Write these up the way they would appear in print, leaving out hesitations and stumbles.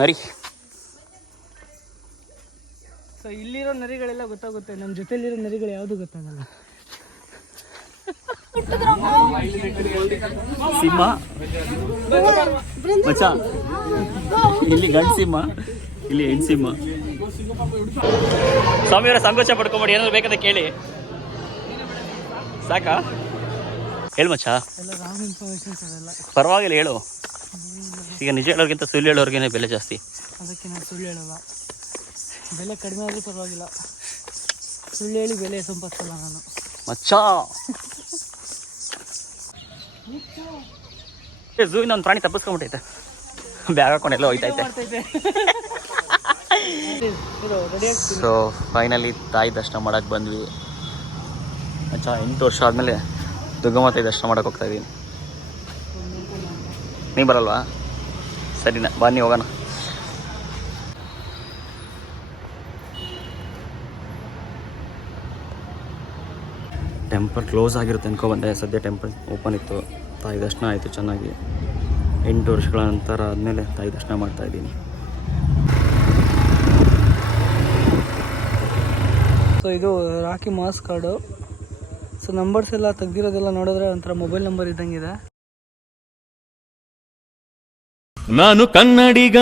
ನರಿ. ಸೊ ಇಲ್ಲಿರೋ ನರಿಗಳೆಲ್ಲ ಗೊತ್ತಾಗುತ್ತೆ, ನಮ್ಮ ಜೊತೆಲಿರೋ ನರಿಗಳು ಯಾವುದು ಗೊತ್ತಾಗಲ್ಲ. ಸಿಂಹ ಮಚ್ಚ, ಇಲ್ಲಿ ಗಂಡು ಸಿಂಹ, ಇಲ್ಲಿ ಹೆಣ್ಣು ಸಿಂಹ. ಸ್ವಾಮಿಯವರ ಸಂಕೋಚ ಪಡ್ಕೊಬೇಡಿ, ಏನಾದ್ರು ಬೇಕಾದ್ರೆ ಕೇಳಿ. ಸಾಕಾ? ಹೇಳು ಮಚ್ಚ. ಪರವಾಗಿಲ್ಲ, ಹೇಳು. ಈಗ ನಿಜ ಹೇಳೋರ್ಗಿಂತ ಸುಳ್ಳು ಹೇಳೋರ್ಗೇನೆ ಬೆಲೆ ಜಾಸ್ತಿ. ಅದಕ್ಕೆ ನಾನು ಸುಳ್ಳು ಹೇಳಲ್ಲ, ಬೆಲೆ ಕಡಿಮೆ ಆದರೂ ಪರವಾಗಿಲ್ಲ. ಸುಳ್ಳು ಹೇಳಿ ಬೆಲೆ ಸಂಪಾದಿಸಲ್ಲ ನಾನು ಮಚ್ಚ. ಝೂವಿನ ಒಂದು ಪ್ರಾಣಿ ತಪ್ಪಿಸ್ಕೊಂಡ್ಬಿಟ್ಟೈತೆ, ಬ್ಯಾಗ್ ಹಾಕೊಂಡೆಲ್ಲ ಹೋಯ್ತೈತೆ. ಸೊ ಫೈನಲಿ ತಾಯಿ ದರ್ಶನ ಮಾಡಕ್ಕೆ ಬಂದ್ವಿ ಮಚ್ಚ. 8 ವರ್ಷ ಆದಮೇಲೆ ದುರ್ಗಮ್ಮ ತಾಯಿ ದರ್ಶನ ಮಾಡಕ್ಕೆ ಹೋಗ್ತಾ ಇದ್ದೀನಿ. ನೀವು ಬರಲ್ವಾ? ಸರಿನಾ, ಬನ್ನಿ ಹೋಗೋಣ. ಟೆಂಪಲ್ ಕ್ಲೋಸ್ ಆಗಿರುತ್ತೆ ಅನ್ಕೊಬಂದೆ, ಸದ್ಯ ಟೆಂಪಲ್ ಓಪನ್ ಇತ್ತು. ತಾಯಿ ದರ್ಶನ ಆಯಿತು ಚೆನ್ನಾಗಿ. 8 ವರ್ಷಗಳ ನಂತರ ಆದಮೇಲೆ ತಾಯಿ ದರ್ಶನ ಮಾಡ್ತಾಯಿದ್ದೀನಿ. ಸೊ ಇದು Rocky mass card. So numbers ಎಲ್ಲ ತೆಗ್ದಿರೋದೆಲ್ಲ ನೋಡಿದ್ರೆ ಒಂಥರ ಮೊಬೈಲ್ ನಂಬರ್ ಇದ್ದಂಗಿದೆ. ನಾನು ಕನ್ನಡಿಗ,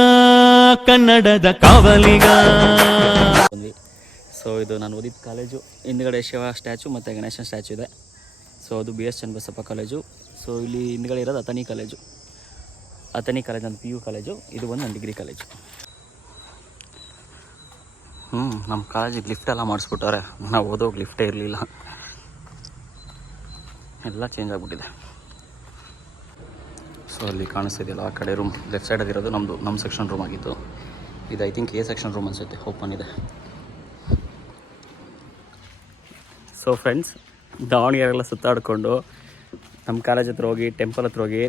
ಕನ್ನಡದ ಕಾವಲಿಗ. ಸೊ ಇದು ನಾನು ಓದಿದ ಕಾಲೇಜು. ಹಿಂದ್ಗಡೆ ಶಿವ ಸ್ಟ್ಯಾಚು ಮತ್ತು ಗಣೇಶನ ಸ್ಟ್ಯಾಚು ಇದೆ. ಸೊ ಅದು BS ಚನ್ನಬಸಪ್ಪ ಕಾಲೇಜು. ಸೊ ಇಲ್ಲಿ ಹಿಂದ್ಗಡೆ ಇರೋದು ಅಥಣಿ ಕಾಲೇಜು. ಅಥಣಿ ಕಾಲೇಜ್ ನನ್ನ PU ಕಾಲೇಜು. ಇದು ಒಂದು ನನ್ನ ಡಿಗ್ರಿ ಕಾಲೇಜು. ನಮ್ಮ ಕಾಲೇಜಿಗೆ ಲಿಫ್ಟೆಲ್ಲ ಮಾಡಿಸ್ಬಿಟ್ಟವ್ರೆ. ನಾವು ಓದೋಗಿ ಲಿಫ್ಟೇ ಇರಲಿಲ್ಲ, ಎಲ್ಲ ಚೇಂಜ್ ಆಗಿಬಿಟ್ಟಿದೆ. ಸೊ ಅಲ್ಲಿ ಕಾಣಿಸ್ತಿದೆಯಲ್ಲ ಆ ಕಡೆ ರೂಮ್, ಲೆಫ್ಟ್ ಸೈಡಲ್ಲಿರೋದು ನಮ್ಮ ಸೆಕ್ಷನ್ ರೂಮ್ ಆಗಿತ್ತು. ಇದು I think A section room ಅನಿಸುತ್ತೆ, ಓಪನ್ ಇದೆ. ಸೊ ಫ್ರೆಂಡ್ಸ್, ದಾವಣಗೆರೆಲ್ಲ ಸುತ್ತಾಡಿಕೊಂಡು ನಮ್ಮ ಕಾಲೇಜ್ ಹತ್ರ ಹೋಗಿ, ಟೆಂಪಲ್ ಹತ್ರ ಹೋಗಿ,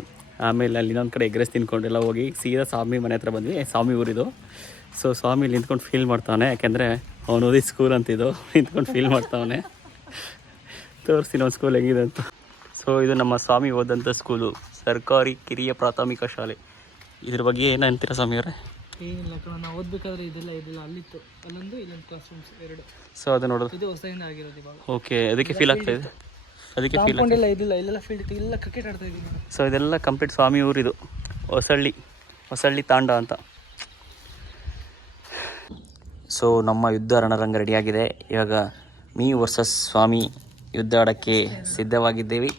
ಆಮೇಲೆ ಅಲ್ಲಿ ಇನ್ನೊಂದು ಕಡೆ ಎಗ್ರೆಸ್ ತಿನ್ಕೊಂಡೆಲ್ಲ ಹೋಗಿ ಸೀದಾ ಸ್ವಾಮಿ ಮನೆ ಹತ್ರ ಬಂದ್ವಿ. ಸ್ವಾಮಿ ಊರಿದು. ಸೊ ಸ್ವಾಮಿ ಇಲ್ಲಿ ನಿಂತ್ಕೊಂಡು ಫೀಲ್ ಮಾಡ್ತಾವನೆ, ಯಾಕೆಂದರೆ ಅವನು ಓದಿದ ಸ್ಕೂಲ್ ಅಂತಿದ್ದು. ನಿಂತ್ಕೊಂಡು ಫೀಲ್ ಮಾಡ್ತಾವನೆ. ತೋರಿಸ್ತೀನಿ ಅವ್ನ ಸ್ಕೂಲ್ ಹೆಂಗಿದೆ ಅಂತ. ಸೊ ಇದು ನಮ್ಮ ಸ್ವಾಮಿ ಓದಂಥ ಸ್ಕೂಲು, ಸರ್ಕಾರಿ ಕಿರಿಯ ಪ್ರಾಥಮಿಕ ಶಾಲೆ. ಇದ್ರ ಬಗ್ಗೆ ಏನು ಅಂತೀರಾ ಸ್ವಾಮಿಯವರೇ? ಏನಿಲ್ಲ ಕಣ, ನಾವು ಓದಬೇಕಾದ್ರೆ ಇದೆಲ್ಲ ಅಲ್ಲಿತ್ತು, ಇಲ್ಲೊಂದು ಕ್ಲಾಸ್ ರೂಮ್ಸ್ 2. ಸೊ ಅದು ನೋಡೋದು, ಇದು ಹೊಸದಿಂದ ಆಗಿರೋದು ಇವಾಗ. ಓಕೆ, ಅದಕ್ಕೆ ಫೀಲ್ ಆಗ್ತಾ ಇದೆ. ಅದಕ್ಕೆ ಫೀಲ್ ಆಗ್ತಿಲ್ಲ. ಇಲ್ಲೆಲ್ಲ ಫೀಲ್ಡ್ ಇತ್ತು, ಇಲ್ಲ ಕ್ರಿಕೆಟ್ ಆಡ್ತಾ ಇದ್ದೀನಿ. ಸೊ ಇದೆಲ್ಲ ಕಂಪ್ಲೀಟ್ ಸ್ವಾಮಿ ಊರಿದು, ಹೊಸಳ್ಳಿ ತಾಂಡ ಅಂತ. ಸೊ ನಮ್ಮ ಯುದ್ಧ ರಣರಂಗ ರೆಡಿಯಾಗಿದೆ. ಇವಾಗ ಮೀ ವರ್ಸಸ್ ಸ್ವಾಮಿ ಯುದ್ಧ ಆಡೋಕ್ಕೆ ಸಿದ್ಧವಾಗಿದ್ದೇವೆ.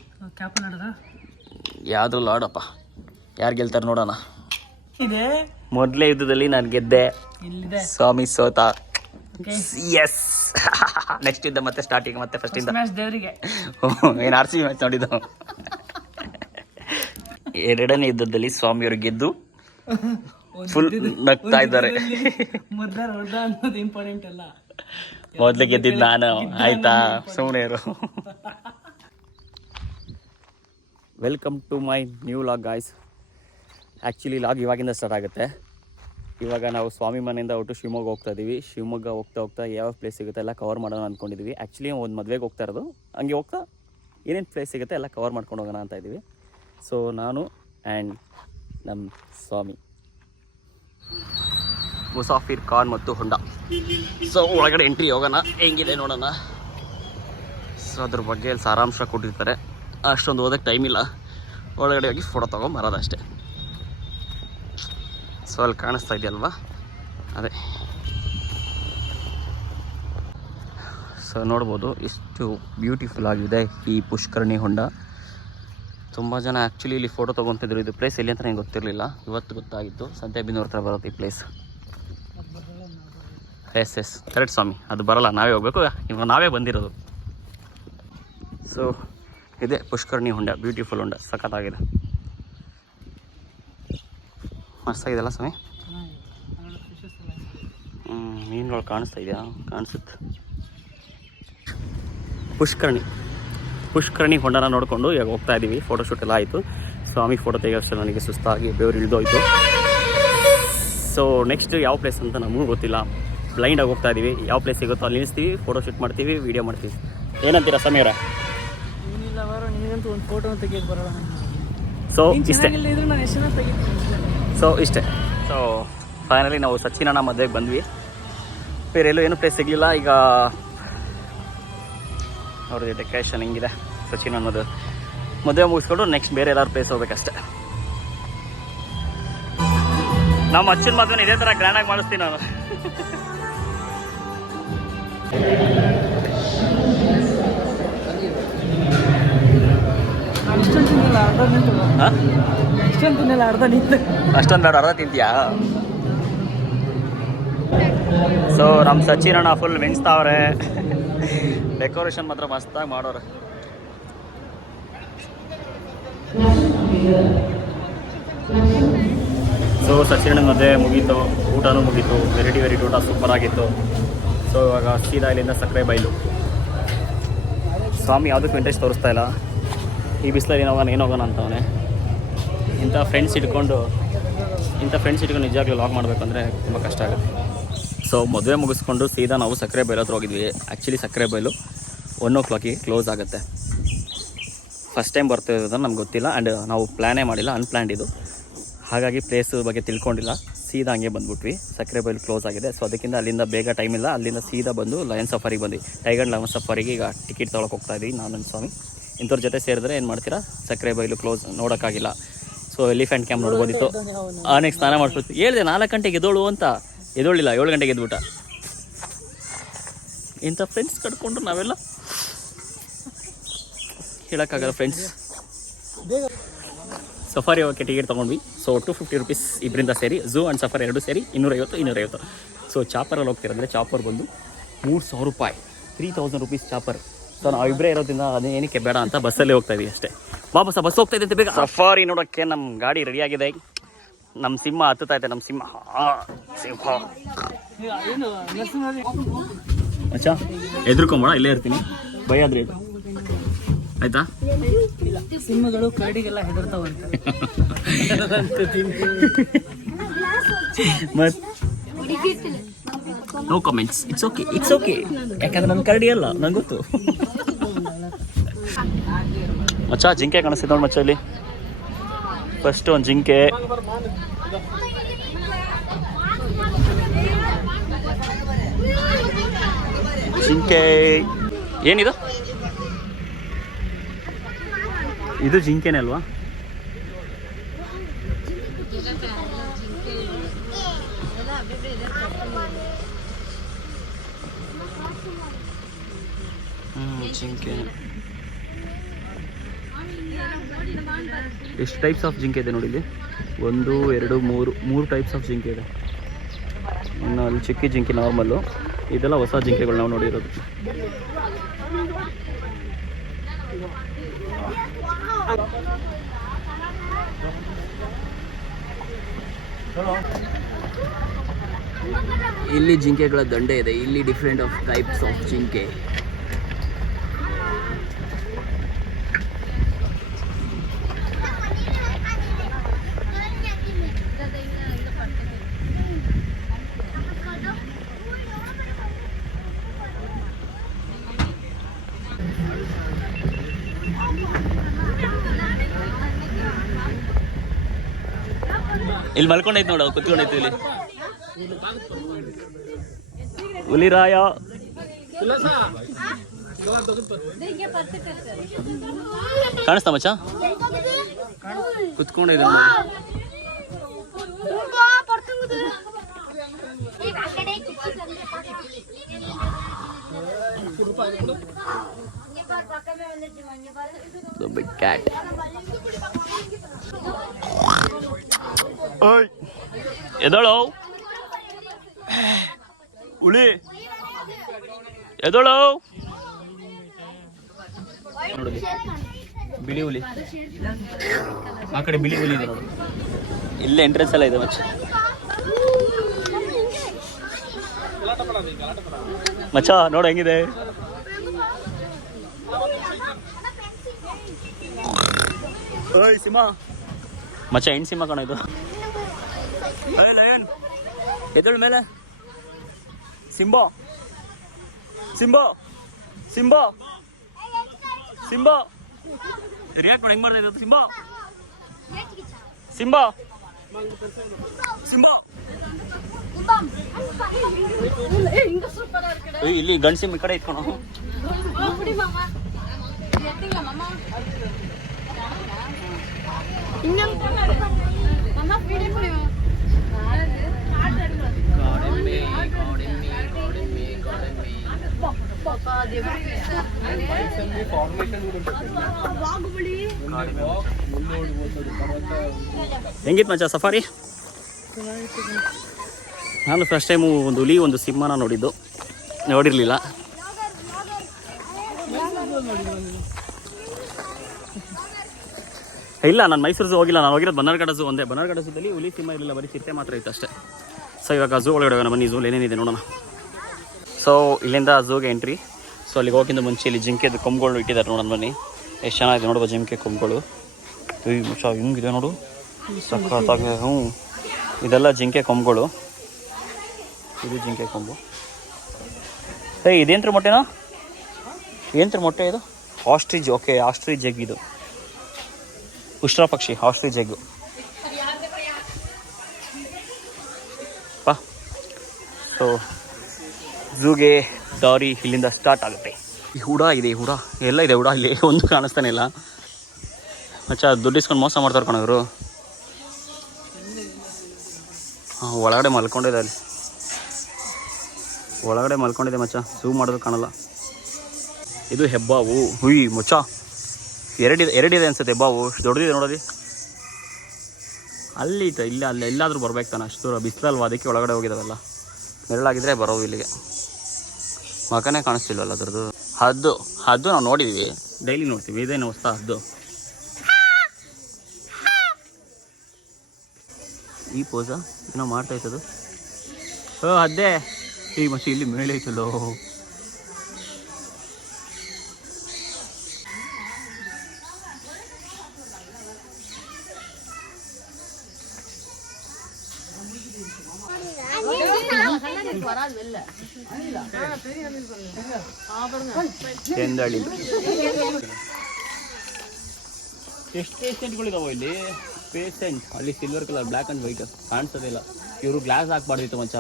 ಯಾವುದು ಲಾಡಪ್ಪ, ಯಾರು ಗೆಲ್ತಾರೆ ನೋಡೋಣ. ಮೊದಲೇ ಯುದ್ಧದಲ್ಲಿ ನಾನು ಗೆದ್ದೆ, ಸ್ವಾಮಿ ಸೋತ. ಎಸ್. ನೆಕ್ಸ್ಟ್ ಯುದ್ಧ ಮತ್ತೆ ಸ್ಟಾರ್ಟಿಂಗ್, ಮತ್ತೆ ಫಸ್ಟಿಂದ. ಏನು RCB ಮ್ಯಾಚ್ ನೋಡಿದ್ದು. 2ನೇ ಯುದ್ಧದಲ್ಲಿ ಸ್ವಾಮಿಯವರು ಗೆದ್ದು ಫುಲ್ ನಗ್ತಾ ಇದ್ದಾರೆ. ಮೊದಲೇ ಗೆದ್ದಿದ್ದು ನಾನು, ಆಯ್ತಾ? ಸುಮ್ಮನೆ ಇರು. Welcome to my new vlog guys. Actually vlog ಇವಾಗಿಂದ ಸ್ಟಾರ್ಟ್ ಆಗುತ್ತೆ. ಇವಾಗ ನಾವು ಸ್ವಾಮಿ ಮನೆಯಿಂದ ಹೊರಟು ಶಿವಮೊಗ್ಗ ಹೋಗ್ತಾ ಇದ್ದೀವಿ. ಶಿವಮೊಗ್ಗ ಹೋಗ್ತಾ ಯಾವ ಪ್ಲೇಸ್ ಸಿಗುತ್ತೆ ಎಲ್ಲ ಕವರ್ ಮಾಡೋಣ ಅಂದ್ಕೊಂಡಿದ್ದೀವಿ. ಆ್ಯಕ್ಚುಲಿ ಒಂದು ಮದುವೆಗೆ ಹೋಗ್ತಾ ಇರೋದು, ಹಂಗೆ ಹೋಗ್ತಾ ಏನೇನು ಪ್ಲೇಸ್ ಸಿಗುತ್ತೆ ಎಲ್ಲ ಕವರ್ ಮಾಡ್ಕೊಂಡು ಹೋಗೋಣ ಅಂತ ಇದ್ದೀವಿ. ಸೊ ನಾನು ಆ್ಯಂಡ್ ನಮ್ಮ ಸ್ವಾಮಿ, ಮುಸಾಫಿರ್ ಖಾನ್ ಮತ್ತು ಹೊಂಡಾ. ಸೊ ಒಳಗಡೆ ಎಂಟ್ರಿ ಹೋಗೋಣ, ಹೆಂಗಿದೆ ನೋಡೋಣ. ಸೊ ಅದ್ರ ಬಗ್ಗೆ ಅಲ್ಲಿ ಸಾರಾಂಶ ಕೊಟ್ಟಿರ್ತಾರೆ, ಅಷ್ಟೊಂದು ಓದೋಕ್ಕೆ ಟೈಮ್ ಇಲ್ಲ. ಒಳಗಡೆ ಹೋಗಿ ಫೋಟೋ ತೊಗೊಂಬರೋದು ಅಷ್ಟೇ. ಸೊ ಅಲ್ಲಿ ಕಾಣಿಸ್ತಾ ಇದೆಯಲ್ವಾ, ಅದೇ. ಸೊ ನೋಡ್ಬೋದು ಎಷ್ಟು ಬ್ಯೂಟಿಫುಲ್ ಆಗಿದೆ ಈ ಪುಷ್ಕರಣಿ ಹೊಂಡ. ತುಂಬ ಜನ ಆ್ಯಕ್ಚುಲಿ ಇಲ್ಲಿ ಫೋಟೋ ತೊಗೊತಿದ್ರು. ಇದು ಪ್ಲೇಸ್ ಎಲ್ಲಿ ಅಂತ ನನಗೆ ಗೊತ್ತಿರಲಿಲ್ಲ, ಇವತ್ತು ಗೊತ್ತಾಗಿತ್ತು. ಸಂತೆಬೆನ್ನೂರು ಹತ್ರ ಬರುತ್ತೆ ಈ ಪ್ಲೇಸ್. ಎಸ್ ಕರೆಕ್ಟ್ ಸ್ವಾಮಿ, ಅದು ಬರಲ್ಲ, ನಾವೇ ಹೋಗ್ಬೇಕು. ಇವಾಗ ನಾವೇ ಬಂದಿರೋದು. ಸೊ ಇದೆ ಪುಷ್ಕರಣಿ ಹೊಂಡ, ಬ್ಯೂಟಿಫುಲ್ ಹೊಂಡ, ಸಖತ್ತಾಗಿದೆ. ಮಸ್ತಾಗಿದೆಲ್ಲ ಸ್ವಾಮಿ. ಮೀನುಗಳು ಕಾಣಿಸ್ತಾ ಇದೆಯಾ? ಕಾಣಿಸುತ್ತೆ. ಪುಷ್ಕರಣಿ ಹೊಂಡನ ನೋಡಿಕೊಂಡು ಇವಾಗ ಹೋಗ್ತಾ ಇದ್ದೀವಿ. ಫೋಟೋಶೂಟ್ ಎಲ್ಲ ಆಯಿತು. ಸ್ವಾಮಿ ಫೋಟೋ ತೆಗೆಯೋಷ್ಟು ನನಗೆ ಸುಸ್ತಾಗಿ ಬೆವರು ಇಳಿದೋಯ್ತು. ಸೊ ನೆಕ್ಸ್ಟ್ ಯಾವ ಪ್ಲೇಸ್ ಅಂತ ನಮಗೂ ಗೊತ್ತಿಲ್ಲ, ಬ್ಲೈಂಡಾಗಿ ಹೋಗ್ತಾ ಇದ್ದೀವಿ. ಯಾವ ಪ್ಲೇಸ್ ಸಿಗುತ್ತೋ ಅಲ್ಲಿ ನಿಲ್ಲಿಸ್ತೀವಿ, ಫೋಟೋಶೂಟ್ ಮಾಡ್ತೀವಿ, ವೀಡಿಯೋ ಮಾಡ್ತೀವಿ. ಏನಂತೀರಾ ಸಮೀರ? ಏನಿಲ್ಲ ಬರೋ, ನೀನಂತೂ ಒಂದು ಫೋಟೋ ತೆಗಿಯೋದು ಬರೋಣ. ಸೊ ಇಷ್ಟೇ. ಸೊ ಫೈನಲಿ ನಾವು ಸಚಿನ್ ಅಣ್ಣ ಮದುವೆಗೆ ಬಂದ್ವಿ. ಬೇರೆ ಎಲ್ಲೂ ಏನೂ ಪ್ಲೇಸ್ ಸಿಗಲಿಲ್ಲ. ಈಗ ಅವ್ರದ್ದು ಡೆಕೋರೇಷನ್ ಹಿಂಗಿದೆ. ಸಚಿನ್ ಅನ್ನೋದು ಮದುವೆ ಮುಗಿಸ್ಕೊಂಡು ನೆಕ್ಸ್ಟ್ ಬೇರೆ ಎಲ್ಲಾರು ಪ್ಲೇಸ್ ಹೋಗ್ಬೇಕಷ್ಟೆ. ನಮ್ಮ ಅಚ್ಚನ ಮದುವೆ ಇದೇ ಥರ ಗ್ರ್ಯಾಂಡಾಗಿ ಮಾಡಿಸ್ತೀನಿ ನಾನು. ಅಷ್ಟೊಂದು ಬೇಡ, ಅರ್ಧ ತಿಂತೀಯಾ? ಸೊ ನಮ್ಮ ಸಚಿನ್ ಅಣ್ಣ ಫುಲ್ ಮಿಂಚ್ತಾವ್ರೆ. ಡೆಕೋರೇಷನ್ ಮಾತ್ರ ಮಸ್ತಾಗಿ ಮಾಡೋರು. ಸೊ ಸಚಿನ್ ಮದುವೆ ಮುಗೀತು, ಊಟನೂ ಮುಗೀತು. ವೆರೈಟಿ ಊಟ ಸೂಪರ್ ಆಗಿತ್ತು. ಸೊ ಇವಾಗ ಸೀದಾ ಇಲ್ಲಿಂದ ಸಕ್ಕರೆ ಬೈಲು. ಸ್ವಾಮಿ ಯಾವುದಕ್ಕೂ ಇಂಟ್ರೆಸ್ಟ್ ತೋರಿಸ್ತಾ ಇಲ್ಲ. ಈ ಬಿಸಿಲಲ್ಲಿ ಏನೋಗೋಣ ಅಂತವನೇ. ಇಂಥ ಫ್ರೆಂಡ್ಸ್ ಇಟ್ಕೊಂಡು ನಿಜವಾಗ್ಲೂ ಲಾಗ್ ಮಾಡಬೇಕಂದ್ರೆ ತುಂಬ ಕಷ್ಟ ಆಗುತ್ತೆ. ಸೊ ಮದುವೆ ಮುಗಿಸ್ಕೊಂಡು ಸೀದಾ ನಾವು ಸಕ್ಕರೆ ಬೈಲು ಹತ್ರ ಹೋಗಿದ್ವಿ. ಆ್ಯಕ್ಚುಲಿ ಸಕ್ಕರೆ ಬೈಲು 1 o'clock ಕ್ಲೋಸ್ ಆಗುತ್ತೆ. ಫಸ್ಟ್ ಟೈಮ್ ಬರ್ತಿರೋದು ನಮ್ಗೆ ಗೊತ್ತಿಲ್ಲ. ಆ್ಯಂಡ್ ನಾವು ಪ್ಲ್ಯಾನೇ ಮಾಡಿಲ್ಲ, ಅನ್ಪ್ಲ್ಯಾನ್ಡ್ ಇದು. ಹಾಗಾಗಿ ಪ್ಲೇಸ್ ಬಗ್ಗೆ ತಿಳ್ಕೊಂಡಿಲ್ಲ, ಸೀದಾ ಹಂಗೆ ಬಂದ್ಬಿಟ್ವಿ. ಸಕ್ಕರೆ ಬೈಲು ಕ್ಲೋಸ್ ಆಗಿದೆ. ಸೊ ಅದಕ್ಕಿಂತ ಅಲ್ಲಿಂದ ಬೇಗ ಟೈಮ್ ಇಲ್ಲ. ಅಲ್ಲಿಂದ ಸೀದಾ ಬಂದು ಲಯನ್ ಸಫಾರಿಗೆ ಬಂದ್ವಿ. ಟೈಗರ್ ಲಯನ್ ಸಫಾರಿಗೆ ಈಗ ಟಿಕೆಟ್ ತೊಗೊಳಕ್ಕೆ ಹೋಗ್ತಾ ಇದ್ವಿ ನಾನು ನನ್ನ ಸ್ವಾಮಿ. ಇಂಥವ್ರ ಜೊತೆ ಸೇರಿದ್ರೆ ಏನು ಮಾಡ್ತೀರಾ, ಸಕ್ಕರೆ ಬೈಲು ಕ್ಲೋಸ್ ನೋಡೋಕ್ಕಾಗಿಲ್ಲ. ಸೊ ಎಲಿಫೆಂಟ್ ಕ್ಯಾಂಪ್ ನೋಡ್ಬೋದಿತ್ತು. ಆನೆಗೆ ಸ್ನಾನ ಮಾಡಿಸ್ಬಿಟ್ಟು ಹೇಳಿದೆ 4 ಗಂಟೆಗೆ ಎದ್ದೋಳು ಅಂತ. ಎದ್ದೋಳಿಲ್ಲ, 7 ಗಂಟೆಗೆ ಎದ್ಬಿಟ್ಟ. ಇಂಥ ಫ್ರೆಂಡ್ಸ್ ಕಟ್ಕೊಂಡು ನಾವೆಲ್ಲ ಹೇಳೋಕ್ಕಾಗಲ್ಲ ಫ್ರೆಂಡ್ಸ್. ಸಫಾರಿ ಹೋಗೋಕ್ಕೆ ಟಿಕೆಟ್ ತೊಗೊಂಡ್ವಿ. ಸೊ 250 rupees ಇಬ್ಬರಿಂದ ಸೇರಿ. ಝೂ ಆ್ಯಂಡ್ ಸಫಾರಿ 2 ಸೇರಿ 250. ಸೊ ಚಾಪರಲ್ಲಿ ಹೋಗ್ತಿರಂದರೆ ಚಾಪರ್ ಬಂದು 3,000 ರೂಪಾಯಿ, 3,000 rupees ಚಾಪರ್. ಸೊ ನಾವು ಇಬ್ಬರೇ ಇರೋದ್ರಿಂದ ಅದೇ ಏನಕ್ಕೆ ಬೇಡ ಅಂತ ಬಸ್ಸಲ್ಲೇ ಹೋಗ್ತಾ ಇದ್ದೀವಿ ಅಷ್ಟೇ. ವಾಪಸ್ ಬಸ್ ಹೋಗ್ತಾ ಇದೆ ಬೇಗ. ಸಫಾರಿ ನೋಡೋಕ್ಕೆ ನಮ್ಮ ಗಾಡಿ ರೆಡಿಯಾಗಿದೆ. ನಮ್ಮ ಸಿಂಹ ಹತ್ತುತ್ತಾ ಇದೆ. ನಮ್ಮ ಸಿಂಹ ಅಚ್ಚಾ ಎದ್ರುಕೊಂಬೋಣ, ಇಲ್ಲೇ ಇರ್ತೀನಿ. ಭಯ ಆದ್ರೆ ಇದು ಆಯ್ತಾ? ಸಿಂಹಗಳು ಕರಡಿಗೆಲ್ಲ ಹೆದರ್ತಾವಂತ. No comments. It's okay. ಯಾಕಂದ್ರೆ ನನ್ನ ಕರಡಿ ಅಲ್ಲ, ನಂಗೆ ಗೊತ್ತು. ಮಚ್ಚ ಜಿಂಕೆ ಕಾಣಿಸ್ತಿದ್ದ ನೋಡಿ ಮಚ್ಚ ಇಲ್ಲಿ. ಫಸ್ಟ್ ಒಂದು ಜಿಂಕೆ. ಏನಿದು? ಇದು ಜಿಂಕೆನೇ ಅಲ್ವಾ? ಜಿಂಕೆ. ಎಷ್ಟು ಟೈಪ್ಸ್ ಆಫ್ ಜಿಂಕೆ ಇದೆ ನೋಡಿ ಇಲ್ಲಿ. 1, 2, 3 ಟೈಪ್ಸ್ ಆಫ್ ಜಿಂಕೆ ಇದೆ. ಇನ್ನು ಅಲ್ಲಿ ಚಿಕ್ಕಿ ಜಿಂಕೆ ನಾರ್ಮಲ್ಲು. ಇದೆಲ್ಲ ಹೊಸ ಜಿಂಕೆಗಳು ನಾವು ನೋಡಿರೋದು. ಇಲ್ಲಿ ಜಿಂಕೆಗಳ ದಂಡೆ ಇದೆ. ಇಲ್ಲಿ ಡಿಫ್ರೆಂಟ್ ಆಫ್ ಟೈಪ್ಸ್ ಆಫ್ ಜಿಂಕೆ. ಇಲ್ಲಿ ಮಲ್ಕೊಂಡೈತೆ ನೋಡು, ಕುತ್ಕೊಂಡೈತೆ ಇಲ್ಲಿ ಹುಲಿರಾಯ. ಕಾಣಿಸ್ತಾ ಮಚ್ಚ? ಕುತ್ಕೊಂಡಿದೆ. The big cat. ಓಯ್ ಎದೋಳು ಹುಲಿ, ಎದೋಳು. ನೋಡಿ ಬಿಳಿ ಹುಲಿ, ಆ ಕಡೆ ಬಿಳಿ ಹುಲಿ ಇದೆ ನೋಡಿ. ಇಲ್ಲೇ ಎಂಟ್ರೆನ್ಸ್ ಎಲ್ಲ ಇದೆ ಮಚ್ಚ. ಮಚ್ಚ ನೋಡು ಹೆಂಗಿದೆ. ಓಯ್ ಸಿಂಹ ಮಚ್ಚ, ಹೆಣ್ಣು ಸಿಂಹ ಕಣ ಇದು. ಲಯನ್ ಎದೋಳ ಮೇಲೆ. Simba Simba Simba Simba react ಮಾಡಿ ಹೆಂಗ್ ಮಾಡ್ತಾ ಇದ್ದು ಸಿಂಬಾ ಸಿಂಬಾ ಸಿಂಬಾ ಇಲ್ಲಿ ಗಂಡಸಿಮ್ ಈ ಕಡೆ ಇಟ್ಕೊಣ. ಹೆಂಗಿತ್ತು ಮಚ್ಚ ಸಫಾರಿ? ನಾನು ಫಸ್ಟ್ ಟೈಮು ಒಂದು ಹುಲಿ ಒಂದು ಸಿಂಹನ ನೋಡಿರಲಿಲ್ಲ. ಇಲ್ಲ, ನಾನು ಮೈಸೂರು ಝೂ ಹೋಗಿಲ್ಲ. ನಾನು ಹೋಗಿರೋದು ಬನ್ನರ್ಘಟ್ಟ ಝೂ ಒಂದೇ. ಬನ್ನರ್ಘಟ್ಟ ಝೂದಲ್ಲಿ ಹುಲಿ ಸಿಂಹ ಇರಲಿಲ್ಲ, ಬರೀ ಚಿರತೆ ಮಾತ್ರ ಇತ್ತು ಅಷ್ಟೇ. ಸೊ ಇವಾಗ ಝೂ ಒಳಗಡೆ ಹೋಗೋಣ ಬನ್ನಿ. ಝೂಲಿ ಏನೇನಿದೆ ನೋಡೋಣ. ಸೊ ಇಲ್ಲಿಂದ ಝೂಗೆ ಎಂಟ್ರಿ. ಸೊ ಅಲ್ಲಿಗೆ ಹೋಗಿಂದ ಮುಂಚೆ ಇಲ್ಲಿ ಜಿಂಕೆದು ಕೊಂಬುಗಳು ಇಟ್ಟಿದ್ದಾರೆ ನೋಡೋಣ ಬನ್ನಿ. ಎಷ್ಟು ಚೆನ್ನಾಗಿದೆ ನೋಡುವ ಜಿಂಕೆ ಕೊಂಬುಗಳು. ಹಿಂಗಿದೆ ನೋಡು, ಸಕ್ಕತ್ತಾಗಿ. ಇದೆಲ್ಲ ಜಿಂಕೆ ಕೊಂಬುಗಳು. ಇದು ಜಿಂಕೆ ಕೊಂಬು. ಇದೇಂತ್ರ ಮೊಟ್ಟೆನಾ? ಏನಂತ್ರ ಮೊಟ್ಟೆ ಇದು? ಆಸ್ಟ್ರಿಚ್. ಓಕೆ, ಆಸ್ಟ್ರಿಚ್ ಜಗ್. ಇದು ಉಷ್ಟ್ರ ಪಕ್ಷಿ, ಆಸ್ಟ್ರಿಚ್ ಜಗ್ಗು. ಸೊ ಝೂಗೆ ದಾರಿ ಇಲ್ಲಿಂದ ಸ್ಟಾರ್ಟ್ ಆಗುತ್ತೆ. ಈ ಹುಡ ಇದೆ, ಹುಡ ಎಲ್ಲ ಇದೆ. ಹುಡ ಇಲ್ಲಿ ಒಂದು ಕಾಣಿಸ್ತಾನೆ ಇಲ್ಲ ಮಚ್ಚ. ದುಡ್ಡು ಇಸ್ಕೊಂಡು ಮೋಸ ಮಾಡ್ತಾರೆ ಕಣವರು. ಹಾಂ, ಒಳಗಡೆ ಮಲ್ಕೊಂಡಿದೆ. ಅಲ್ಲಿ ಒಳಗಡೆ ಮಲ್ಕೊಂಡಿದೆ ಮಚ್ಚ. ಝೂಮ್ ಮಾಡಿದ್ರು ಕಾಣಲ್ಲ. ಇದು ಹೆಬ್ಬಾವು. ಹುಯ್ ಮಚ್ಚ, ಎರಡಿದೆ ಅನ್ಸುತ್ತೆ ಹೆಬ್ಬಾವು. ದೊಡ್ಡದಿದೆ ನೋಡೋದಿ. ಅಲ್ಲಿ ಇತ್ತು, ಇಲ್ಲ ಅಲ್ಲಿ ಎಲ್ಲಾದರೂ ಬರ್ಬೇಕು ತಾನೆ. ಅಷ್ಟು ದೂರ ಬಿಸಿಲಲ್ವ, ಅದಕ್ಕೆ ಒಳಗಡೆ ಹೋಗಿದ್ದಾವೆಲ್ಲ. ನೆರಳಾಗಿದ್ರೆ ಬರೋವು ಇಲ್ಲಿಗೆ. ಮಗನೇ ಕಾಣಿಸ್ತಿಲ್ವಲ್ಲ ಅದ್ರದ್ದು. ಹದ್ದು ನಾವು ನೋಡಿದ್ದೀವಿ, ಡೈಲಿ ನೋಡ್ತೀವಿ. ಇದೇನು ಹೊಸ ಹದ್ದು? ಈ ಪೋಸ ಏನೋ ಮಾಡ್ತಾಯಿತ್ತದು. ಹದ್ದೇ ಈ ಮಚ್ಚಿ ಇಲ್ಲಿ ಮೇಲೆ ಐತಲ್ಲೋ. ಚೆಂದಳಿ ಎಷ್ಟು ಪೇಸೆಂಟ್ಗಳಿದಾವೆ ಇಲ್ಲಿ. ಪೇಸೆಂಟ್ ಅಲ್ಲಿ silver colour, black and white ಕಾಣಿಸೋದಿಲ್ಲ. ಇವರು ಗ್ಲಾಸ್ ಹಾಕ್ಬಾರ್ದಿತ್ತು ಮಚ್ಚ,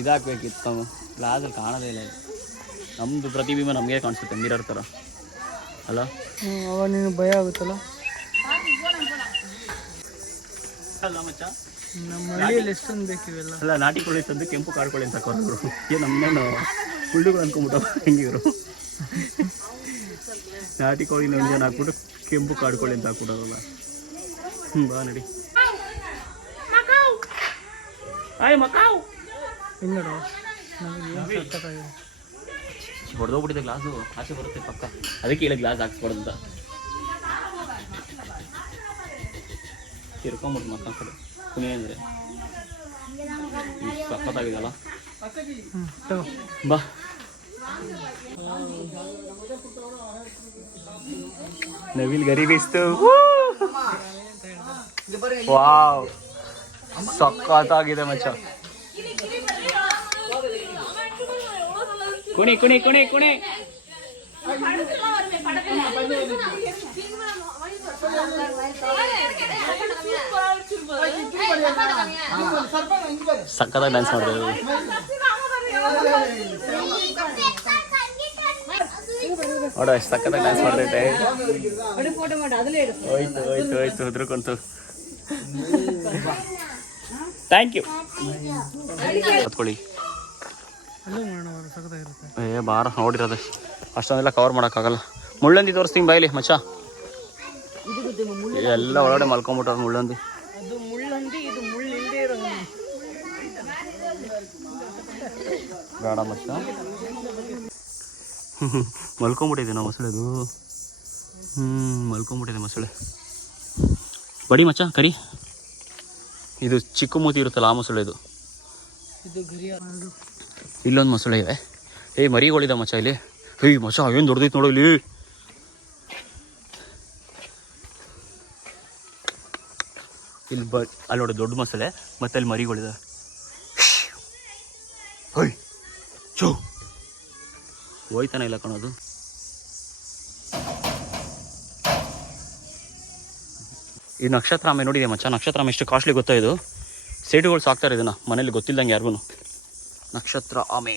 ಇದಾಕಬೇಕಿತ್ತು. ಗ್ಲಾಸಲ್ಲಿ ಕಾಣೋದೇ ಇಲ್ಲ. ನಮ್ಮದು ಪ್ರತಿಬಿಂಬ ನಮಗೆ ಕಾಣಿಸುತ್ತೆ, ಮಿರರ್ ಥರ ಅಲ್ಲ. ಅವಾಗ ನಿನಗೆ ಭಯ ಆಗುತ್ತಲ್ಲ. ಅಲ್ಲ ಮಚ್ಚ, ನಮ್ಮ ಹಳ್ಳಿಯಲ್ಲಿ ಎಷ್ಟೊಂದು ಬೇಕಿವೆಲ್ಲ. ಅಲ್ಲ, ನಾಟಿ ಕೋಳಿ ತಂದು ಕೆಂಪು ಕಾಡ್ಕೊಳ್ಳಿ ಅಂತ ಕೊರೋರು. ನಮ್ಮನ್ನೇನು ಹುಳ್ಳುಗಳು ಅನ್ಕೊಂಬಿಟ್ಟು ಹೆಂಗಿವರು. ನಾಟಿ ಕೋಳಿ ನಂಜನ್ ಹಾಕ್ಬಿಟ್ಟು ಕೆಂಪು ಕಾಡ್ಕೊಳ್ಳಿ ಅಂತ ಹಾಕ್ಬಿಡೋರಲ್ಲ. ಬಾ ನಡಿ. ಹೊಡೆದೋಗ್ಬಿಟ್ಟಿದೆ ಗ್ಲಾಸು. ಆಚೆ ಬರುತ್ತೆ ಪಕ್ಕ, ಅದಕ್ಕೆ ಹೇಳಿ ಗ್ಲಾಸ್ ಹಾಕ್ಸ್ಬಾರ್ದು ಅಂತ. ತಿರ್ಕೊಂಬಿಟ್ಟು ಮಕ್ಕ ಕಡೆ ಕುನಿ ಅಂದರೆ ಸಕ್ಕತ್ತಾಗಿದೆಲ್ಲ. ಬಾ. ನವಿಲ್ ಗರಿ ಬೀಸ್ತು. ವಾವ್, ಸಕ್ಕತ್ತಾಗಿದೆ ಮಚ್ಚ. ಕುಣಿ ಕುಣಿ ಕುಣಿ ಕುಣಿ. ಸಕ್ಕತ್ತಾಗಿ ಡ್ಯಾನ್ಸ್ ಮಾಡಿದ್ರು. ನೋಡ ಎಷ್ಟು ಸಕ್ಕತ್ತಾಗಿ ಡ್ಯಾನ್ಸ್ ಮಾಡ್ತೈತೆ. ಹೋಯ್ತು ಹೋಯ್ತು ಹೋಯ್ತು, ಹೆದ್ರಕೊಂತು. Thank you. ಹತ್ಕೊಳ್ಳಿ. ಬಾರ, ನೋಡಿರೋದೆ ಅಷ್ಟೊಂದೆಲ್ಲ ಕವರ್ ಮಾಡೋಕ್ಕಾಗಲ್ಲ. ಮುಳ್ಳಂದಿ ತೋರಿಸ್ತೀನಿ ಬಾಯಿಲಿ ಮಚ್ಚ. ಎಲ್ಲ ಒಳಗಡೆ ಮಲ್ಕೊಂಬಿಟ್ಟಾರ ಮುಳ್ಳಂದಿ. ಬೇಡ ಮಚ್ಚ, ಮಲ್ಕೊಂಬಿಟ್ಟಿದೆ ನಾವು ಮೊಸಳೆದು. ಮಲ್ಕೊಂಬಿಟ್ಟಿದೆ ಮೊಸಳೆ. ಬಡಿ ಮಚ್ಚ ಕರಿ. ಇದು ಚಿಕ್ಕ ಮೂತಿ ಇರುತ್ತಲ್ಲ, ಆ ಮೊಸಳೆ ಇದು. ಇಲ್ಲೊಂದು ಮೊಸಳೆ ಇದೆ. ಮರಿಗಳಿದ ಮಚ್ಚ ಇಲ್ಲಿ. ಮಚ್ಚ ಏನು ದೊಡ್ಡದೈತೆ ನೋಡು ಇಲ್ಲಿ. ಇಲ್ಲಿ ಅಲ್ಲಿ ನೋಡಿ ದೊಡ್ಡ ಮೊಸಳೆ, ಮತ್ತೆ ಅಲ್ಲಿ ಮರಿಗಳಿದೆ. ಹೋಯ್ತಾನೆ ಇಲ್ಲ ಕಣೋದು. ಈ ನಕ್ಷತ್ರಾಮೆ ನೋಡಿದೆ ಮಚ್ಚ. ನಕ್ಷತ್ರಾಮೆ ಎಷ್ಟು ಕಾಸ್ಟ್ಲಿ ಗೊತ್ತಾ ಇದು. ಸೇಟುಗಳು ಸಾಕ್ತಾರೆ ಇದನ್ನು ಮನೇಲಿ, ಗೊತ್ತಿಲ್ಲದಂಗೆ ಯಾರಿಗೂ. ನಕ್ಷತ್ರ ಆಮೆ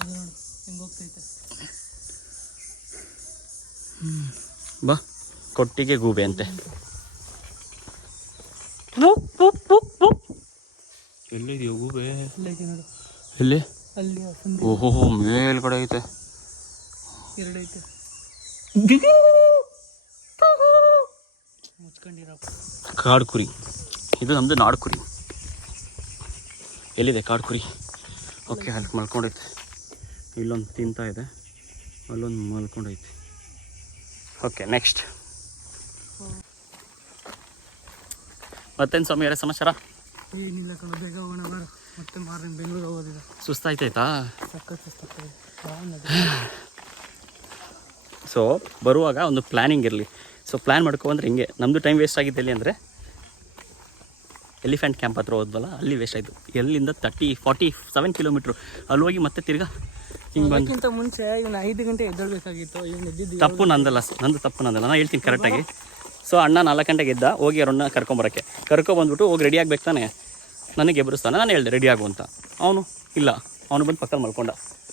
ಅದು ನೋಡು ಹೆಂಗೆ ಹೋಗ್ತೈತೆ. ಬಾ ಕೊಟ್ಟಿಗೆ ಗೂಬೆ ಅಂತೆ. ಎಲ್ಲಿದೆಯೋ ಗೂಬೆ? ಇಲ್ಲೈತೆ ನೋಡು, ಎಲ್ಲಿ? ಅಲ್ಲಿ ಓಹೋ ಮೇಲ್ಗಡೆ ಐತೆ. ಎರಡೈತೆ ಮುಚ್ಕೊಂಡಿರಪ್ಪ. ಕಾಡು ಕುರಿ, ಇದು ನಮ್ಮದು ನಾಡು ಕುರಿ. ಎಲ್ಲಿದೆ ಕಾಡು ಕುರಿ? ಓಕೆ, ಅಲ್ಲಿ ಮಲ್ಕೊಂಡೈತೆ. ಇಲ್ಲೊಂದು ತಿಂತಾ ಇದೆ, ಅಲ್ಲೊಂದು ಮಲ್ಕೊಂಡೈತೆ. Okay, next. ಮತ್ತೇನು ಸ್ವಾಮಿ ಅವರೇ ಸಮಾಚಾರ? ಏನಿಲ್ಲ ಕಣ, ಬೇಗ ಹೋಗೋಣ ಬಾರ. ಮತ್ತೆ ಮಾರ್ನಿಂಗ್ ಬೆಂಗಳೂರು ಹೋಗೋದಿಲ್ಲ. ಸುಸ್ತಾಯ್ತಾಯ್ತಾ? ಸಕ್ಕತ್ ಸುಸ್ತಾಗ್ತದೆ. ಸೊ ಬರುವಾಗ ಒಂದು ಪ್ಲ್ಯಾನಿಂಗ್ ಇರಲಿ. ಸೊ ಪ್ಲ್ಯಾನ್ ಮಾಡ್ಕೊಬಂದ್ರೆ ಹಿಂಗೆ. ನಮ್ಮದು ಟೈಮ್ ವೇಸ್ಟ್ ಆಗಿದ್ದು ಎಲ್ಲಿ ಅಂದರೆ ಎಲಿಫೆಂಟ್ ಕ್ಯಾಂಪ್ ಹತ್ರ ಹೋದ್ವಲ್ಲ, ಅಲ್ಲಿ ವೇಸ್ಟ್ ಆಯಿತು. ಎಲ್ಲಿಂದ 47 ಕಿಲೋಮೀಟ್ರು ಅಲ್ಲಿ ಹೋಗಿ ಮತ್ತೆ ತಿರ್ಗಾ ಹಿಂಗೆ ಬಂದು. ಅದಕ್ಕಿಂತ ಮುಂಚೆ ಇವನು 5 ಗಂಟೆ ಎದ್ದೇಳಬೇಕಾಗಿತ್ತು. ಇವನು ಎದ್ದಿದ್ದು ತಪ್ಪು ನಂದಲ್ಲ, ತಪ್ಪು ನಂದಲ್ಲ. ನಾನು ಹೇಳ್ತೀನಿ ಕರೆಕ್ಟಾಗಿ. ಸೊ ಅಣ್ಣ 4 ಗಂಟೆಗೆ ಎದ್ದ, ಹೋಗಿ ಅವ್ರನ್ನ ಕರ್ಕೊಂಬರೋಕ್ಕೆ. ಕರ್ಕೊಬಂದ್ಬಿಟ್ಟು ಹೋಗಿ ರೆಡಿ ಆಗಬೇಕು ತಾನೆ, ನನಗೆ ಎಬ್ಬರಿಸ್ತಾನೆ. ನಾನು ಹೇಳಿದೆ ರೆಡಿ ಆಗು ಅಂತ. ಅವನು ಇಲ್ಲ, ಅವನು ಬಂದು ಪಕ್ಕದಲ್ಲಿ ಮಲ್ಕೊಂಡ.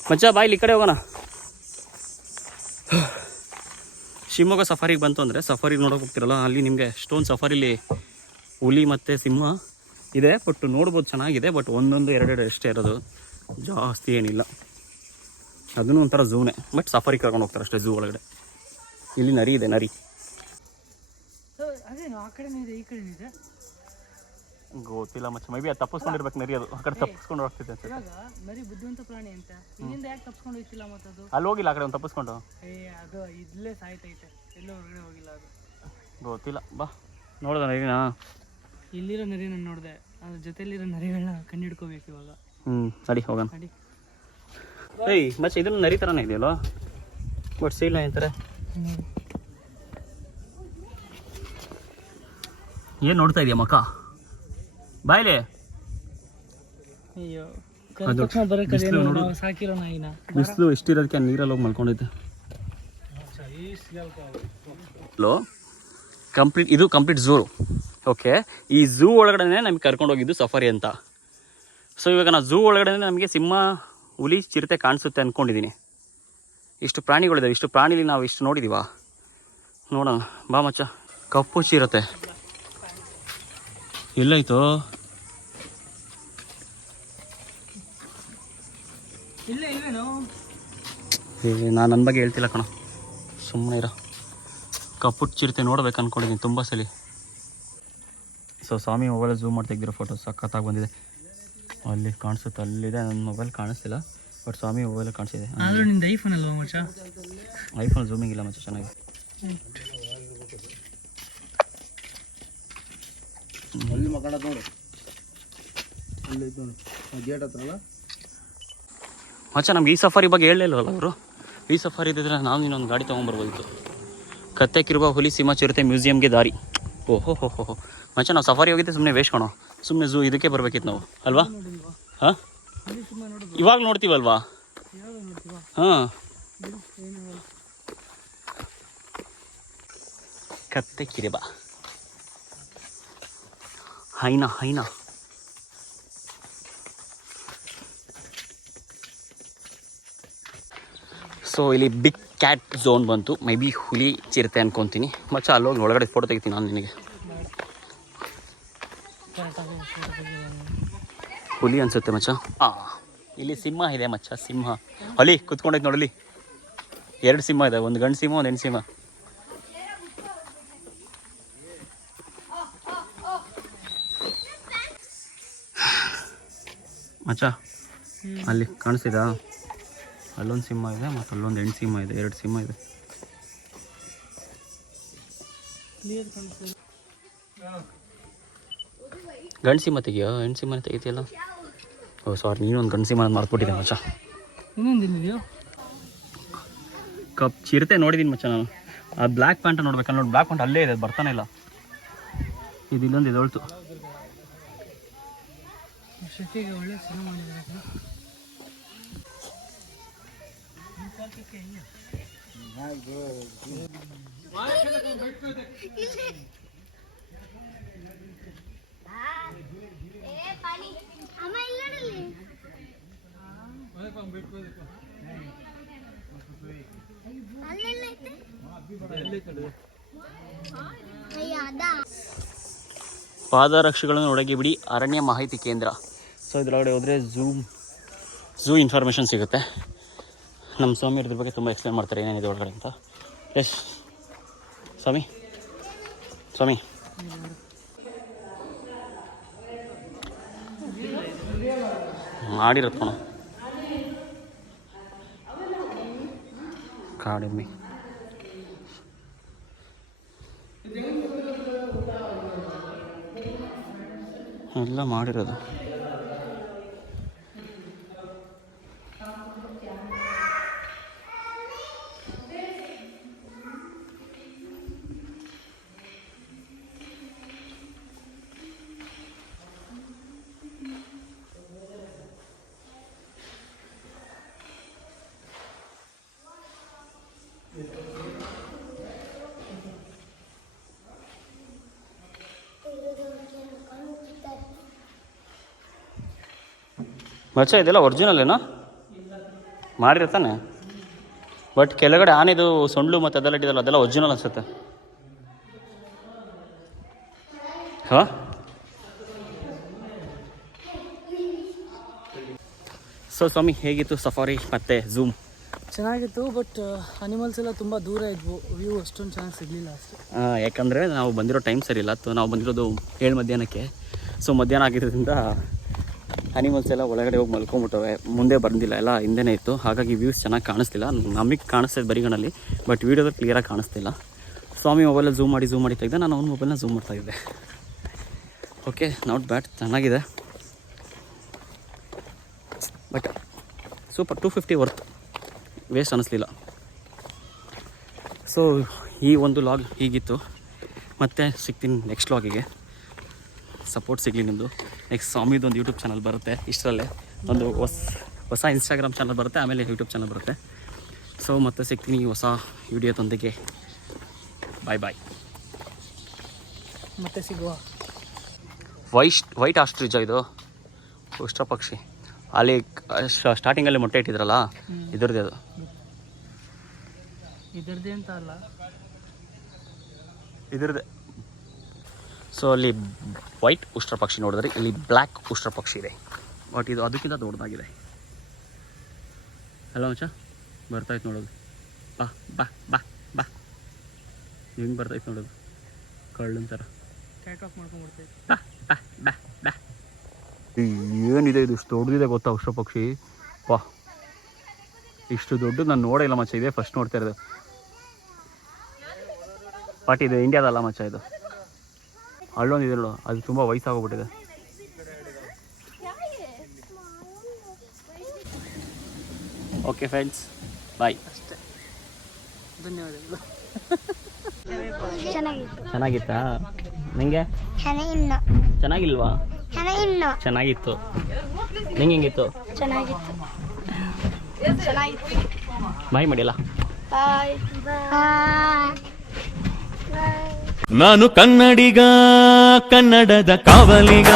ಮಚ್ಚ ಬಾಯ್ಲಿ ಈ ಕಡೆ ಹೋಗೋಣ. ಶಿವಮೊಗ್ಗ ಸಫಾರಿಗೆ ಬಂತು ಅಂದರೆ, ಸಫಾರಿಗೆ ನೋಡೋಕೆ ಹೋಗ್ತಿರಲ್ಲ, ಅಲ್ಲಿ ನಿಮಗೆ ಸ್ಟೋನ್ ಸಫಾರಿಲಿ ಹುಲಿ ಮತ್ತು ಸಿಂಹ ಇದೆ. ಬಟ್ ನೋಡ್ಬೋದು, ಚೆನ್ನಾಗಿದೆ. ಬಟ್ ಒಂದೊಂದು ಎರಡೆರಡು ಅಷ್ಟೇ ಇರೋದು, ಜಾಸ್ತಿ ಏನಿಲ್ಲ. ಅದನ್ನು ಒಂಥರ ಝೂನೇ, ಬಟ್ ಸಫಾರಿ ಕರ್ಕೊಂಡು ಹೋಗ್ತಾರೆ ಅಷ್ಟೇ ಝೂ ಒಳಗಡೆ. ಇಲ್ಲಿ ನರಿ ಇದೆ, ನರಿ. ಅದೇನು ಆ ಕಡೆನೇ ಇದೆ, ಈ ಕಡೆ ಇದೆ, ಗೊತ್ತಿಲ್ಲ ಮಚ್ಚ. ಮೇ ಬಿ ಅದು ತಪ್ಪಿಸ್ಕೊಂಡಿರ್ಬೇಕು ನರಿ. ಅದು ಆ ಕಡೆ ತಪ್ಪಿಸ್ಕೊಂಡು ಹೋಗ್ತಿದೆ ಅನ್ಸುತ್ತೆ. ಇವಾಗ ನರಿ ಬುದ್ಧಿವಂತ ಪ್ರಾಣಿ ಅಂತ ಇಲ್ಲಿಂದ ಯಾಕೆ ತಪ್ಸ್ಕೊಂಡು ಹೋಗ್ತಿಲ್ಲ ಮತ್ತದು? ಅಲ್ಲಿ ಹೋಗಿಲ್ಲ, ಆ ಕಡೆ ಒಂದು ತಪ್ಪಿಸ್ಕೊಂಡು. ಅದು ಇಲ್ಲೇ ಸಾಯ್ತೈತೆ, ಎಲ್ಲೋ ಹೊರಗಡೆ ಹೋಗಿಲ್ಲ ಅದು. ಗೊತ್ತಿಲ್ಲ, ಬಾ ನೋಡ್ದ ನರಿನಾ? ಇಲ್ಲಿರೋ ನರಿ ನಾನು ನೋಡಿದೆ, ಅದ್ರ ಜೊತೆಲಿರೋ ನರಿಗಳನ್ನ ಕಂಡಿಡ್ಕೋಬೇಕು ಇವಾಗ. ಸರಿ ಹೋಗೋಣ. ನಡಿ. ಏಯ್ ಮಚ್ಚ, ಇದನ್ನು ನರಿ ಥರನೇ ಇದೆಯಲ್ಲ, ಬಟ್ ಸೀಲ ಅಂತಾರೆ. ಏನು ನೋಡ್ತಾ ಇದೆಯಾ ಮಕ್ಕ? ಬಾಯ್ಲೆ. ಅಯ್ಯೋ, ಅದು ಬಿಸಿಲು ನೋಡು. ಸಾಕಿರೋ ನಾಯಿನ. ಬಿಸಿಲು ಎಷ್ಟಿರೋದಕ್ಕೆ ನೀರಲ್ಲಿ ಹೋಗಿ ಮಲ್ಕೊಂಡೈತೆ. ಹಲೋ, ಇದು ಕಂಪ್ಲೀಟ್ ಝೂ. ಓಕೆ, ಈ ಝೂ ಒಳಗಡೆ ನಮಗೆ ಕರ್ಕೊಂಡು ಹೋಗಿದ್ದು ಸಫಾರಿ ಅಂತ. ಸೊ ಇವಾಗ ನಾವು ಝೂ ಒಳಗಡೆ ನಮಗೆ ಸಿಂಹ, ಹುಲಿ, ಚಿರತೆ ಕಾಣಿಸುತ್ತೆ ಅಂದ್ಕೊಂಡಿದ್ದೀನಿ. ಇಷ್ಟು ಪ್ರಾಣಿಗಳಿದ್ದಾವೆ. ಇಷ್ಟು ಪ್ರಾಣಿಲಿ ನಾವು ಇಷ್ಟು ನೋಡಿದ್ದೀವ? ನೋಡೋಣ ಬಾ ಮಚ್ಚ. ಕಪ್ಪು ಚಿರತೆ ಎಲ್ಲಾಯ್ತು? ನಾನು ನನ್ನ ಬಗ್ಗೆ ಹೇಳ್ತಿಲ್ಲ ಕಣ, ಸುಮ್ಮನೆ ಇರೋ. ಕಪ್ಪು ಚಿರತೆ ನೋಡ್ಬೇಕು ಅಂದ್ಕೊಂಡಿದ್ದೀನಿ ತುಂಬ ಸಲ. ಸೊ ಸ್ವಾಮಿ ಮೊಬೈಲ್ ಝೂಮ್ ಮಾಡಿ ತೆಗೆದಿರೋ ಫೋಟೋ ಸಖತ್ತಾಗಿ ಬಂದಿದೆ. ಅಲ್ಲಿ ಕಾಣಿಸುತ್ತೆ, ಅಲ್ಲಿದೆ. ನನ್ನ ಮೊಬೈಲ್ ಕಾಣಿಸ್ತಿಲ್ಲ, ಬಟ್ ಸ್ವಾಮಿ ಮೊಬೈಲ್ ಕಾಣಿಸಿದೆ. ಆದರೂ ನಿಂದು ಐಫೋನ್ ಅಲ್ವಾ ಮಚ್ಚ? ಐಫೋನ್ ಝೂಮಿಂಗ್ ಇಲ್ಲ ಮಚ್ಚ, ಚೆನ್ನಾಗಿ. ಅಲ್ಲಿ ಮಕ್ಕಳ ನೋಡು, ಅಲ್ಲಿ ನೋಡು ಗೇಟ್ ಹತ್ರ. ಮಚ್ಚ ನಮ್ಗೆ ಈ ಸಫಾರಿ ಬಗ್ಗೆ ಹೇಳಲಿಲ್ವಲ್ಲ ಅವರು? ಈ ಸಫಾರಿ ಇದ್ದಿದ್ರೆ ನಾನು ಇನ್ನೊಂದು ಗಾಡಿ ತೊಗೊಂಬರ್ಬೋದಿತ್ತು. ಕತ್ತೆಕಿರುವ ಹುಲಿ, ಸಿಂಹ, ಚಿರತೆ ಮ್ಯೂಸಿಯಮ್ಗೆ ದಾರಿ. ಓಹೋ ಹೋ ಹೋ ಹೋ ಮಚ್ಚ, ನಾವು ಸಫಾರಿ ಹೋಗಿದ್ದೆ ಸುಮ್ಮನೆ ವೇಸ್ಟ್ ಕಣೋ. ಸುಮ್ಮನೆ ಝೂ ಇದಕ್ಕೆ ಬರಬೇಕಿತ್ತು ನಾವು, ಅಲ್ವಾ? ಹಾಂ, ಇವಾಗ ನೋಡ್ತೀವಲ್ವಾ? ಹಾಂ, ಕತ್ತೆಕಿರಿಬ, ಹೈನಾ. ಸೊ ಇಲ್ಲಿ ಬಿಗ್ ಕ್ಯಾಟ್ ಝೋನ್ ಬಂತು. ಮೇ ಬಿ ಹುಲಿ, ಚಿರತೆ ಅನ್ಕೊತೀನಿ. ಮಚ್ಚ ಅಲ್ಲೋಗಿ ಒಳಗಡೆ ಫೋಟೋ ತೆಗಿತೀನಿ ನಾನು ನಿನಗೆ. ಹುಲಿ ಅನ್ಸುತ್ತೆ ಮಚ್ಚ. ಇಲ್ಲಿ ಸಿಂಹ ಇದೆ ಮಚ್ಚ, ಸಿಂಹ. ಅಲ್ಲಿ ಕುತ್ಕೊಂಡೈತೆ ನೋಡಲಿ. 2 ಸಿಂಹ ಇದೆ, ಒಂದು ಗಂಡು ಸಿಂಹ, ಒಂದು ಹೆಣ್ಣು ಸಿಂಹ. ಮಚ್ಚ ಅಲ್ಲಿ ಕಾಣಿಸ್ತಿದಾ? ಅಲ್ಲೊಂದು ಸಿಂಹ ಇದೆ ಮತ್ತು ಅಲ್ಲೊಂದು ಹೆಣ್ಣು ಸಿಂಹ ಇದೆ. 2 ಸಿಂಹ ಇದೆ. ಗಂಡು ಸಿಂಹ ತೆಗಿಯೋ, ಹೆಣ್ಣು ಸಿಂಹ ತೆಗಿತೀಯಲ್ಲ? ಓ ಸಾರಿ, ನೀನೊಂದು ಗಂಡು ಸಿಂಹ ಮಾಡ್ಬಿಟ್ಟಿದ್ದೆ ಮಚ್ಚ. ಇನ್ನೊಂದಿದೆಯೋ? ಚಿರತೆ ನೋಡಿದ್ದೀನಿ ಮಚ್ಚ ನಾನು. ಆ ಬ್ಲ್ಯಾಕ್ ಪ್ಯಾಂಟ್ ನೋಡ್ಬೇಕಲ್ಲ, ನೋಡಿ ಬ್ಲ್ಯಾಕ್ ಪ್ಯಾಂಟ್ ಅಲ್ಲೇ ಇದೆ, ಬರ್ತಾನೆ ಇಲ್ಲ. ಇದು ಇಲ್ಲೊಂದು ಇದೊಳ್ತು. ಶೆಟ್ಟಿಗೆ ಒಳ್ಳೆ ಸಿನಿಮಾ ಮಾಡಿದ್ದಾರೆ. ಪಾದರಕ್ಷೆಗಳನ್ನು ಒಳಗೆ ಬಿಡಿ ಅರಣ್ಯ ಮಾಹಿತಿ ಕೇಂದ್ರ. ಸೊ ಇದರೊಳಗಡೆ ಹೋದರೆ ಝೂ ಇನ್ಫಾರ್ಮೇಷನ್ ಸಿಗುತ್ತೆ. ನಮ್ಮ ಸ್ವಾಮಿ ಇದ್ರ ಬಗ್ಗೆ ತುಂಬ ಎಕ್ಸ್ಪ್ಲೇನ್ ಮಾಡ್ತಾರೆ ಏನೇನಿದೆ ಒಳಗಡೆ ಅಂತ. ಎಸ್ ಸ್ವಾಮಿ ಮಾಡಿರತ್ ಕಣ ಕಾಡೆಮ್ಮೆ ಎಲ್ಲ ಮಾಡಿರೋದು. ಮಚ್ಚ ಇದೆಲ್ಲ ಒರಿಜಿನಲ್ಲೇನಾ ಮಾಡಿರ್ತಾನೆ, ಬಟ್ ಕೆಳಗಡೆ ಆನೆದು ಸೊಂಡ್ಲು ಮತ್ತು ಅದೆಲ್ಲ ಇಟ್ಟಿದಲ್ಲ ಅದೆಲ್ಲ ಒರಿಜಿನಲ್ ಅನಿಸುತ್ತೆ. ಹಾಂ ಸೊ ಸ್ವಾಮಿ ಹೇಗಿತ್ತು ಸಫಾರಿ ಮತ್ತು ಝೂಮ್? ಚೆನ್ನಾಗಿತ್ತು, ಬಟ್ ಅನಿಮಲ್ಸ್ ಎಲ್ಲ ತುಂಬ ದೂರ ಇದ್ವು, ವ್ಯೂ ಅಷ್ಟೊಂದು ಚೆನ್ನಾಗಿ ಸಿಗಲಿಲ್ಲ ಅಷ್ಟೇ. ಯಾಕಂದರೆ ನಾವು ಬಂದಿರೋ ಟೈಮ್ ಸರಿ ಇಲ್ಲ. ನಾವು ಬಂದಿರೋದು 7 ಮಧ್ಯಾಹ್ನಕ್ಕೆ. ಸೊ ಮಧ್ಯಾಹ್ನ ಆಗಿರೋದ್ರಿಂದ ಅನಿಮಲ್ಸ್ ಎಲ್ಲ ಒಳಗಡೆ ಹೋಗಿ ಮಲ್ಕೊಂಬಿಟ್ಟವೆ, ಮುಂದೆ ಬಂದಿಲ್ಲ, ಎಲ್ಲ ಹಿಂದೆನೇ ಇತ್ತು. ಹಾಗಾಗಿ ವ್ಯೂಸ್ ಚೆನ್ನಾಗಿ ಕಾಣಿಸ್ತಿಲ್ಲ. ನಮಗೆ ಕಾಣಿಸ್ತಿದೆ ಬರಿಗಣ್ಣಲ್ಲಿ, ಬಟ್ ವೀಡಿಯೋದಲ್ಲಿ ಕ್ಲಿಯರಾಗಿ ಕಾಣಿಸ್ತಿಲ್ಲ. ಸ್ವಾಮಿ ಮೊಬೈಲಲ್ಲಿ ಝೂಮ್ ಮಾಡಿ ತೆಗೆದೆ, ನಾನು ಅವ್ನ ಮೊಬೈಲ್ನ ಝೂಮ್ ಮಾಡ್ತಾಯಿದ್ದೆ. ಓಕೆ, ನಾಟ್ ಬ್ಯಾಡ್, ಚೆನ್ನಾಗಿದೆ, ಬಟ್ ಸೂಪರ್. 250 ವರ್ತ್, ವೇಸ್ಟ್ ಅನ್ನಿಸ್ಲಿಲ್ಲ. ಸೊ ಈ ಒಂದು ಲಾಗ್ ಹೀಗಿತ್ತು. ಮತ್ತೆ ಸಿಗ್ತೀನಿ ನೆಕ್ಸ್ಟ್ ಲಾಗಿಗೆ. ಸಪೋರ್ಟ್ ಸಿಗಲಿ ನಿಮ್ಮದು. ನೆಕ್ಸ್ಟ್ ಸ್ವಾಮಿದು ಒಂದು ಯೂಟ್ಯೂಬ್ ಚಾನಲ್ ಬರುತ್ತೆ, ಇಷ್ಟರಲ್ಲೇ ಒಂದು ಹೊಸ ಇನ್ಸ್ಟಾಗ್ರಾಮ್ ಚಾನಲ್ ಬರುತ್ತೆ, ಆಮೇಲೆ ಯೂಟ್ಯೂಬ್ ಚಾನಲ್ ಬರುತ್ತೆ. ಸೊ ಮತ್ತೆ ಸಿಗ್ತೀನಿ ಹೊಸ ವಿಡಿಯೋದೊಂದಿಗೆ. ಬಾಯ್. ಮತ್ತೆ ಸಿಗುವ. ವೈಟ್ ಆಸ್ಟ್ರಿಚ್ ಇದು ಉಷ್ಟ್ರ ಪಕ್ಷಿ. ಅಲ್ಲಿ ಸ್ಟಾರ್ಟಿಂಗಲ್ಲಿ ಮೊಟ್ಟೆ ಇಟ್ಟಿದ್ರಲ್ಲ, ಇದ್ರದ್ದೇ ಅದು. ಇದರದ್ದೇ ಅಂತ ಅಲ್ಲ, ಇದ್ರದ್ದೇ. ಸೊ ಅಲ್ಲಿ ವೈಟ್ ಉಷ್ಟ್ರ ಪಕ್ಷಿ ನೋಡಿದ್ರೆ, ಇಲ್ಲಿ ಬ್ಲ್ಯಾಕ್ ಉಷ್ಟ್ರ ಪಕ್ಷಿ ಇದೆ, ಬಟ್ ಇದು ಅದಕ್ಕಿಂತ ದೊಡ್ಡದಾಗಿದೆ. ಅಲ್ಲ ಮಚ್ಚ, ಬರ್ತಾಯಿತ್ತು ನೋಡೋದು. ಬಾ ಹೆಂಗೆ ಬರ್ತಾಯಿತ್ತು ನೋಡೋದು, ಕಳ್ಳನ ಥರ. ಕ್ಯಾಟ್ ವಾಕ್ ಮಾಡ್ಕೊಂಡ್ಬಿಡ್ತೈತೆ. ಏನಿದೆ ಇದು, ಇಷ್ಟು ದೊಡ್ಡದಿದೆ ಗೊತ್ತಾ ಉಷ್ಟ್ರ ಪಕ್ಷಿ. ಇಷ್ಟು ದೊಡ್ಡದು ನಾನು ನೋಡೇ ಇಲ್ಲ ಮಚ್ಚ, ಇದೆ ಫಸ್ಟ್ ನೋಡ್ತಾ ಇರೋದು. ಬಟ್ ಇದು ಇಂಡಿಯಾದಲ್ಲ ಮಚ್ಚ, ಇದು ಅಲ್ಲೊಂದಿದೆ ನೋಡು, ಅದು ತುಂಬ ವಯಸ್ಸಾಗೋಗ್ಬಿಟ್ಟಿದೆ. ಓಕೆ ಫ್ರೆಂಡ್ಸ್, ಬಾಯ್. ಅಷ್ಟೇ, ಧನ್ಯವಾದಗಳು. ಚೆನ್ನಾಗಿತ್ತಾ ನಿಂಗೆ? ಚೆನ್ನಾಗಿಲ್ವಾ? ಚೆನ್ನಾಗಿತ್ತು. ನಿಂಗೆ ಹೆಂಗಿತ್ತು? ಬಾಯ್ ಮಾಡಿಲ್ಲ. ನಾನು ಕನ್ನಡಿಗ, ಕನ್ನಡದ ಕಾವಲಿಗ.